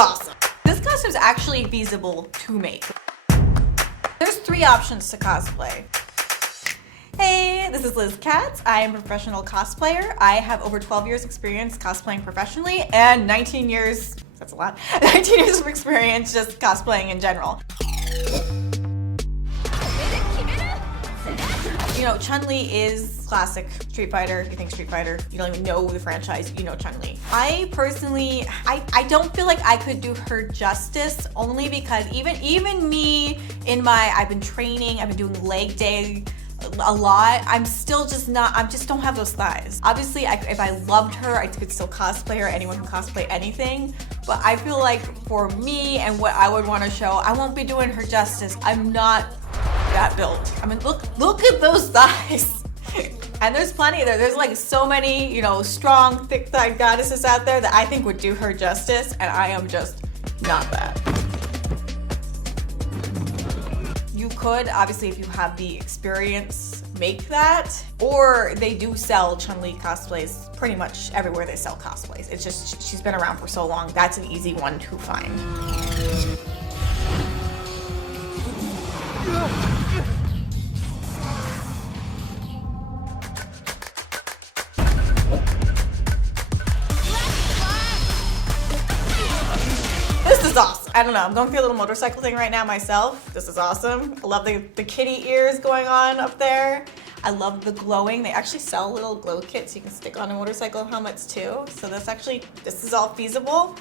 awesome. This costume is actually feasible to make. There's 3 options to cosplay. Hey, this is Liz Katz. I am a professional cosplayer. I have over 12 years experience cosplaying professionally and 19 years, that's a lot, 19 years of experience just cosplaying in general. You know, Chun-Li is classic Street Fighter. You think Street Fighter, you don't even know the franchise, you know Chun-Li. I personally, I don't feel like I could do her justice, only because even me in my, I've been training, I've been doing leg day a lot, I'm still just not, I just don't have those thighs. Obviously, if I loved her, I could still cosplay her, anyone can cosplay anything, but I feel like for me and what I would want to show, I won't be doing her justice. I'm not that built. I mean, look at those thighs. And there's plenty there. There's like so many, you know, strong, thick-thighed goddesses out there that I think would do her justice, and I am just not that. You could, obviously, if you have the experience, make that, or they do sell Chun-Li cosplays pretty much everywhere they sell cosplays. It's just, she's been around for so long, that's an easy one to find. This is awesome. I don't know, I'm going through a little motorcycle thing right now myself. This is awesome. I love the kitty ears going on up there. I love the glowing. They actually sell little glow kits you can stick on a motorcycle helmets too. So this is all feasible.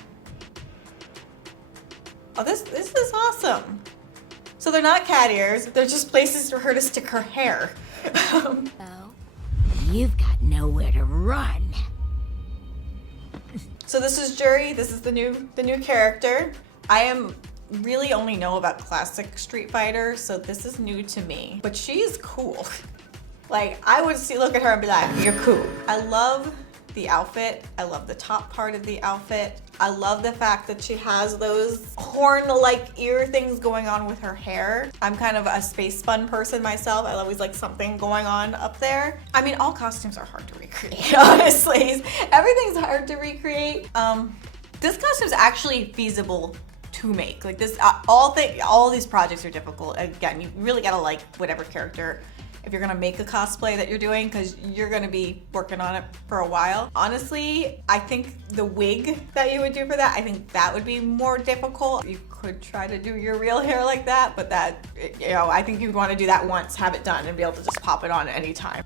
Oh, this is awesome. So they're not cat ears, they're just places for her to stick her hair. Oh, you've got nowhere to run. So this is Jury, this is the new character. I really only know about classic Street Fighter, so this is new to me. But she is cool. Like, I would look at her and be like, you're cool. I love the outfit. I love the top part of the outfit. I love the fact that she has those horn-like ear things going on with her hair. I'm kind of a space fun person myself. I always like something going on up there. I mean, all costumes are hard to recreate, honestly. Everything's hard to recreate. This costume is actually feasible to make. Like this, all these projects are difficult. Again, you really gotta like whatever character if you're gonna make a cosplay that you're doing, because you're gonna be working on it for a while. Honestly, I think the wig that you would do for that, I think that would be more difficult. You could try to do your real hair like that, but that, you know, I think you'd want to do that once, have it done, and be able to just pop it on at any time.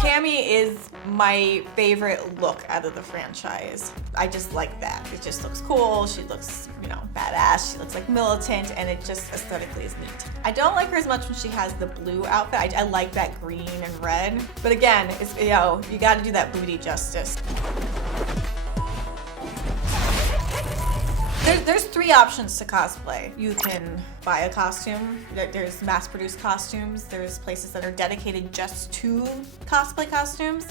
Cammy is my favorite look out of the franchise. I just like that. It just looks cool. She looks, you know, badass. She looks like militant, and it just aesthetically is neat. I don't like her as much when she has the blue outfit. I like that green and red. But again, it's, you know, you got to do that booty justice. There's 3 options to cosplay. You can buy a costume. There's mass-produced costumes. There's places that are dedicated just to cosplay costumes.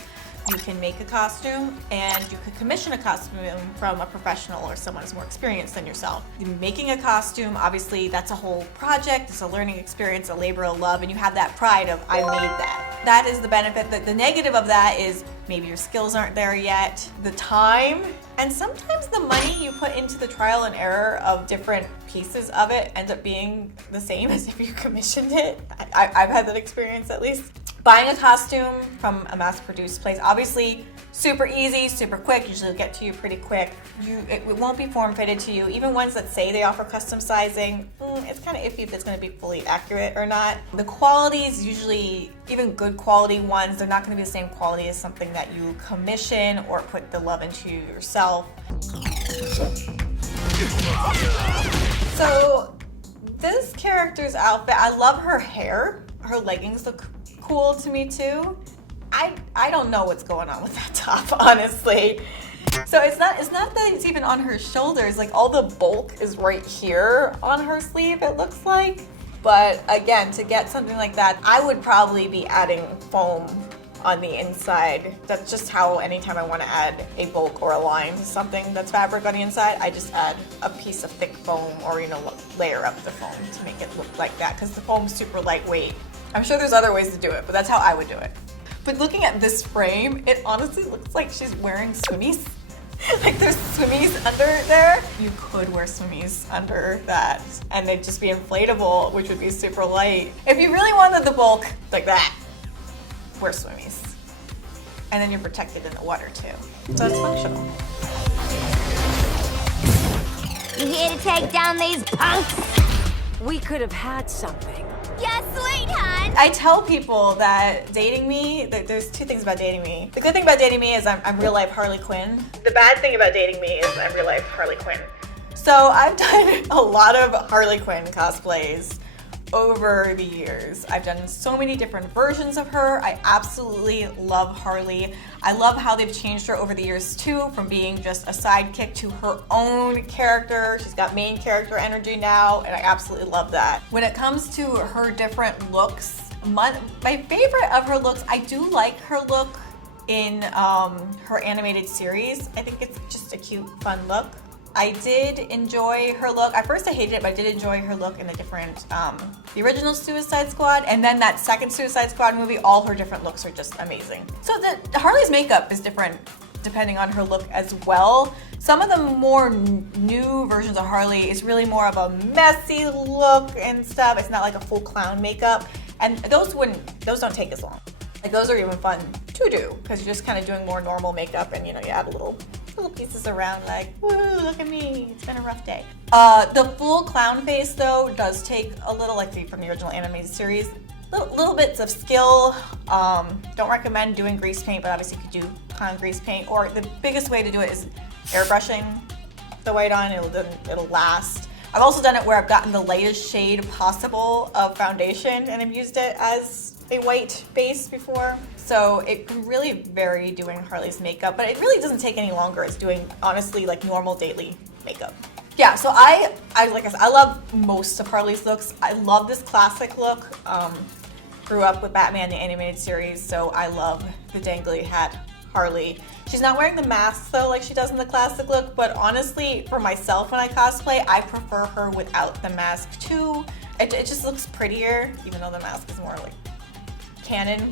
You can make a costume, and you could commission a costume from a professional or someone who's more experienced than yourself. Making a costume, obviously, that's a whole project. It's a learning experience, a labor of love, and you have that pride of, I made that. That is the benefit. The negative of that is maybe your skills aren't there yet, the time, and sometimes the money you put into the trial and error of different pieces of it ends up being the same as if you commissioned it. I've had that experience, at least. Buying a costume from a mass-produced place, obviously super easy, super quick, usually it'll get to you pretty quick. It won't be form-fitted to you. Even ones that say they offer custom sizing, it's kind of iffy if it's going to be fully accurate or not. The quality is usually, even good quality ones, they're not going to be the same quality as something that you commission or put the love into yourself. So this character's outfit, I love her hair. Her leggings look cool to me too. I don't know what's going on with that top, honestly. So it's not that it's even on her shoulders. Like, all the bulk is right here on her sleeve, it looks like. But again, to get something like that, I would probably be adding foam on the inside. That's just how, anytime I want to add a bulk or a line to something that's fabric on the inside, I just add a piece of thick foam, or, you know, layer up the foam to make it look like that, because the foam's super lightweight. I'm sure there's other ways to do it, but that's how I would do it. But looking at this frame, it honestly looks like she's wearing swimmies. Like there's swimmies under there. You could wear swimmies under that and they'd just be inflatable, which would be super light. If you really wanted the bulk like that, wear swimmies. And then you're protected in the water too. So it's functional. You here to take down these punks? We could have had something. Yeah, sweetheart! I tell people that dating me, there's two things about dating me. The good thing about dating me is I'm real life Harley Quinn. The bad thing about dating me is I'm real life Harley Quinn. So I've done a lot of Harley Quinn cosplays over the years. I've done so many different versions of her. I absolutely love Harley. I love how they've changed her over the years too, from being just a sidekick to her own character. She's got main character energy now, and I absolutely love that. When it comes to her different looks, my favorite of her looks, I do like her look in her animated series. I think it's just a cute, fun look. I did enjoy her look. At first I hated it, but I did enjoy her look in the different, the original Suicide Squad, and then that second Suicide Squad movie, all her different looks are just amazing. So the Harley's makeup is different depending on her look as well. Some of the more new versions of Harley is really more of a messy look and stuff. It's not like a full clown makeup, and those don't take as long. Like those are even fun to do, because you're just kind of doing more normal makeup and you add a little pieces around like, woo, look at me, it's been a rough day. The full clown face though does take a little, like from the original animated series, little bits of skill. Don't recommend doing grease paint, but obviously you could do clown grease paint, or the biggest way to do it is airbrushing the white on, it'll last. I've also done it where I've gotten the lightest shade possible of foundation and I've used it as a white base before. So it can really vary doing Harley's makeup, but it really doesn't take any longer as doing, honestly, like normal daily makeup. Yeah, so I like I said, I love most of Harley's looks. I love this classic look. Grew up with Batman, the animated series, so I love the dangly hat Harley. She's not wearing the mask though like she does in the classic look, but honestly, for myself when I cosplay, I prefer her without the mask too. It just looks prettier, even though the mask is more like canon.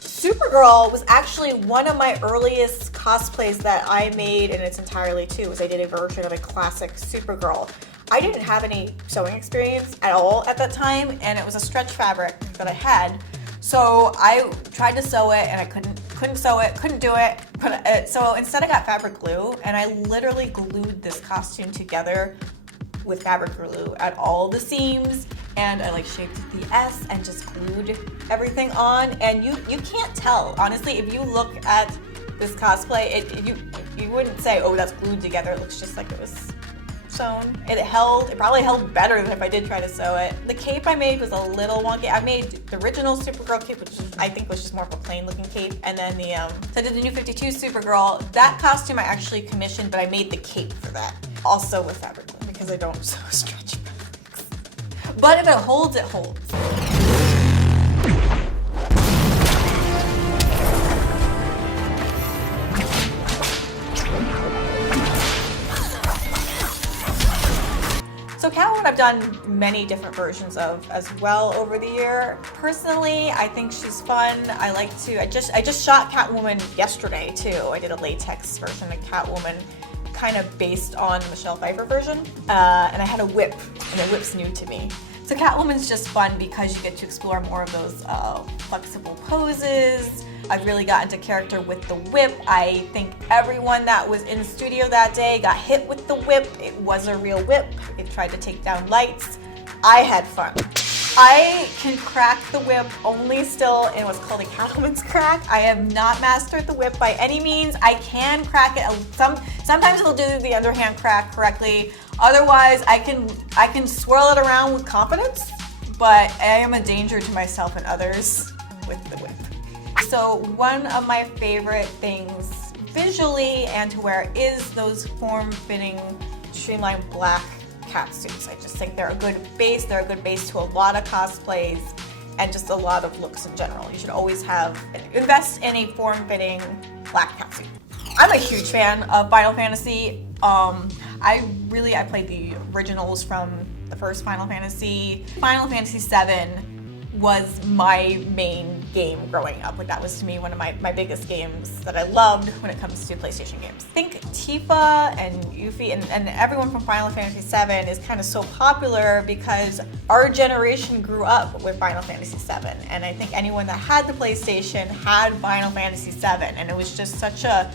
Supergirl was actually one of my earliest cosplays that I made in its entirety too, was I did a version of a classic Supergirl. I didn't have any sewing experience at all at that time, and it was a stretch fabric that I had. So I tried to sew it and I couldn't sew it, couldn't do it. So instead I got fabric glue and I literally glued this costume together with fabric glue at all the seams, and I like shaped the S and just glued everything on. And you can't tell, honestly, if you look at this cosplay, you wouldn't say, oh, that's glued together. It looks just like it was sewn. It probably held better than if I did try to sew it. The cape I made was a little wonky. I made the original Supergirl cape, which I think was just more of a plain looking cape, and then so I did the New 52 Supergirl. That costume I actually commissioned, but I made the cape for that, also with fabric glue, because I don't sew stretch fabrics. But if it holds, it holds. So Catwoman I've done many different versions of as well over the year. Personally, I think she's fun. I just shot Catwoman yesterday too. I did a latex version of Catwoman, kind of based on the Michelle Pfeiffer version. And I had a whip, and the whip's new to me. So Catwoman's just fun because you get to explore more of those flexible poses. I've really got into character with the whip. I think everyone that was in the studio that day got hit with the whip. It was a real whip. It tried to take down lights. I had fun. I can crack the whip only still in what's called a Catwoman's crack. I have not mastered the whip by any means. I can crack it. Sometimes it'll do the underhand crack correctly. Otherwise, I can swirl it around with confidence, but I am a danger to myself and others with the whip. So one of my favorite things visually and to wear is those form-fitting, streamlined black cat suits. I just think they're a good base. They're a good base to a lot of cosplays and just a lot of looks in general. You should always invest in a form-fitting black cat suit. I'm a huge fan of Final Fantasy. I played the originals from the first Final Fantasy. Final Fantasy VII was my main game growing up. Like that was to me one of my biggest games that I loved when it comes to PlayStation games. I think Tifa and Yuffie and everyone from Final Fantasy VII is kind of so popular because our generation grew up with Final Fantasy VII, and I think anyone that had the PlayStation had Final Fantasy VII, and it was just such a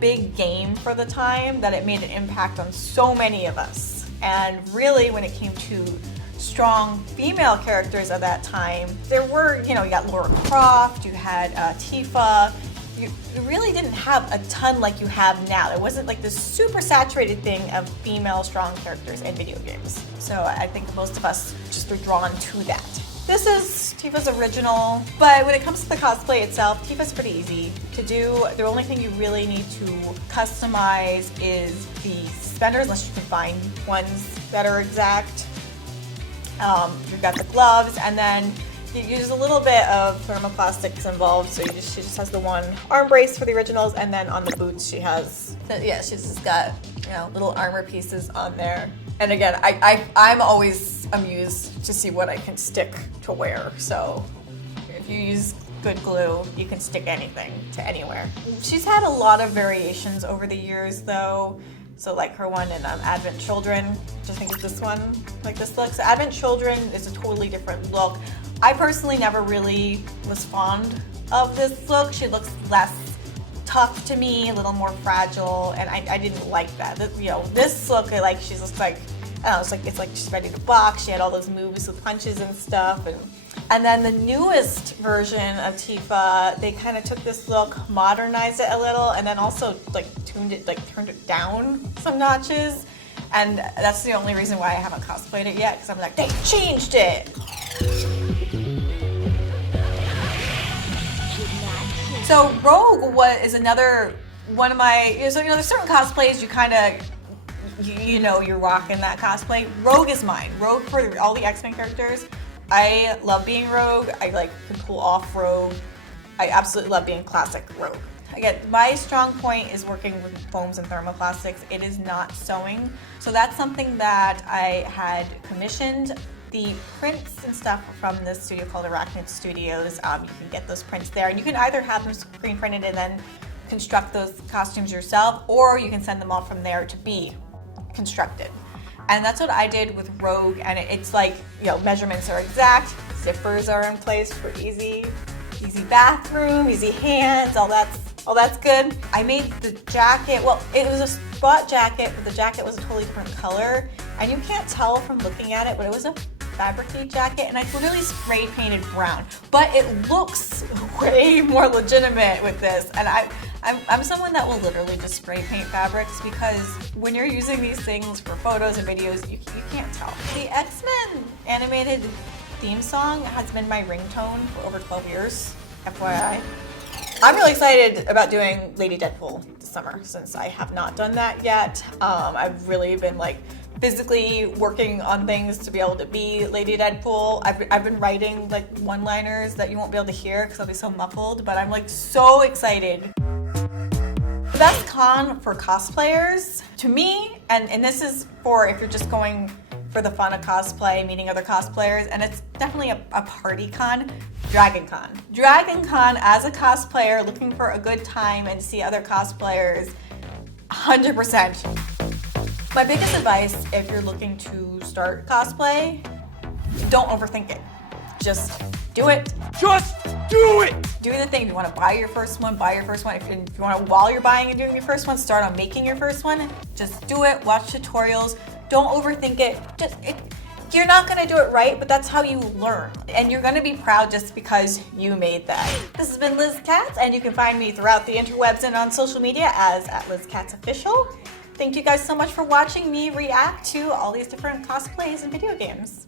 big game for the time that it made an impact on so many of us. And really, when it came to strong female characters of that time, there were, you got Lara Croft, you had Tifa. You really didn't have a ton like you have now. It wasn't like this super saturated thing of female strong characters in video games. So I think most of us just were drawn to that. This is Tifa's original, but when it comes to the cosplay itself, Tifa's pretty easy to do. The only thing you really need to customize is the suspenders, unless you can find ones that are exact. You've got the gloves, and then you use a little bit of thermoplastics involved, so she just has the one arm brace for the originals, and then on the boots she's just got little armor pieces on there. And again, I'm always amused to see what I can stick to wear. So if you use good glue, you can stick anything to anywhere. She's had a lot of variations over the years, though. So like her one in Advent Children, which I think is this one, like this look. So Advent Children is a totally different look. I personally never really was fond of this look. She looks less tough to me, a little more fragile, and I didn't like that. This look, she looks like, I don't know, it's like she's ready to box. She had all those moves with punches and stuff, and then the newest version of Tifa, they kind of took this look, modernized it a little, and then also turned it down some notches. And that's the only reason why I haven't cosplayed it yet, because I'm like, they changed it. So Rogue is another one of my, there's certain cosplays you kind of, you're rocking that cosplay. Rogue is mine. Rogue for all the X-Men characters. I love being Rogue. I can pull off Rogue. I absolutely love being classic Rogue. Again, my strong point is working with foams and thermoplastics. It is not sewing. So that's something that I had commissioned. The prints and stuff from this studio called Arachnid Studios, you can get those prints there. And you can either have them screen printed and then construct those costumes yourself, or you can send them off from there to be constructed. And that's what I did with Rogue, and it's measurements are exact, zippers are in place for easy bathroom, easy hands, all that's good. I made the jacket, it was a spot jacket, but the jacket was a totally different color, and you can't tell from looking at it, but it was a fabric-y jacket, and I literally spray painted brown, but it looks way more legitimate with this, and I'm someone that will literally just spray paint fabrics, because when you're using these things for photos and videos, you can't tell. The X-Men animated theme song has been my ringtone for over 12 years, FYI. I'm really excited about doing Lady Deadpool this summer, since I have not done that yet. I've really been physically working on things to be able to be Lady Deadpool. I've been writing one-liners that you won't be able to hear because I'll be so muffled, but I'm so excited. The best con for cosplayers, to me, and this is for if you're just going for the fun of cosplay, meeting other cosplayers, and it's definitely a party con, Dragon Con. Dragon Con, as a cosplayer, looking for a good time and see other cosplayers, 100%. My biggest advice, if you're looking to start cosplay, don't overthink it. Just do it. Just do it! Do the thing. If you want to buy your first one, buy your first one. If you want to, while you're buying and doing your first one, start on making your first one. Just do it. Watch tutorials. Don't overthink it. You're not going to do it right, but that's how you learn. And you're going to be proud just because you made that. This has been Liz Katz, and you can find me throughout the interwebs and on social media as @LizKatzOfficial. Thank you guys so much for watching me react to all these different cosplays and video games.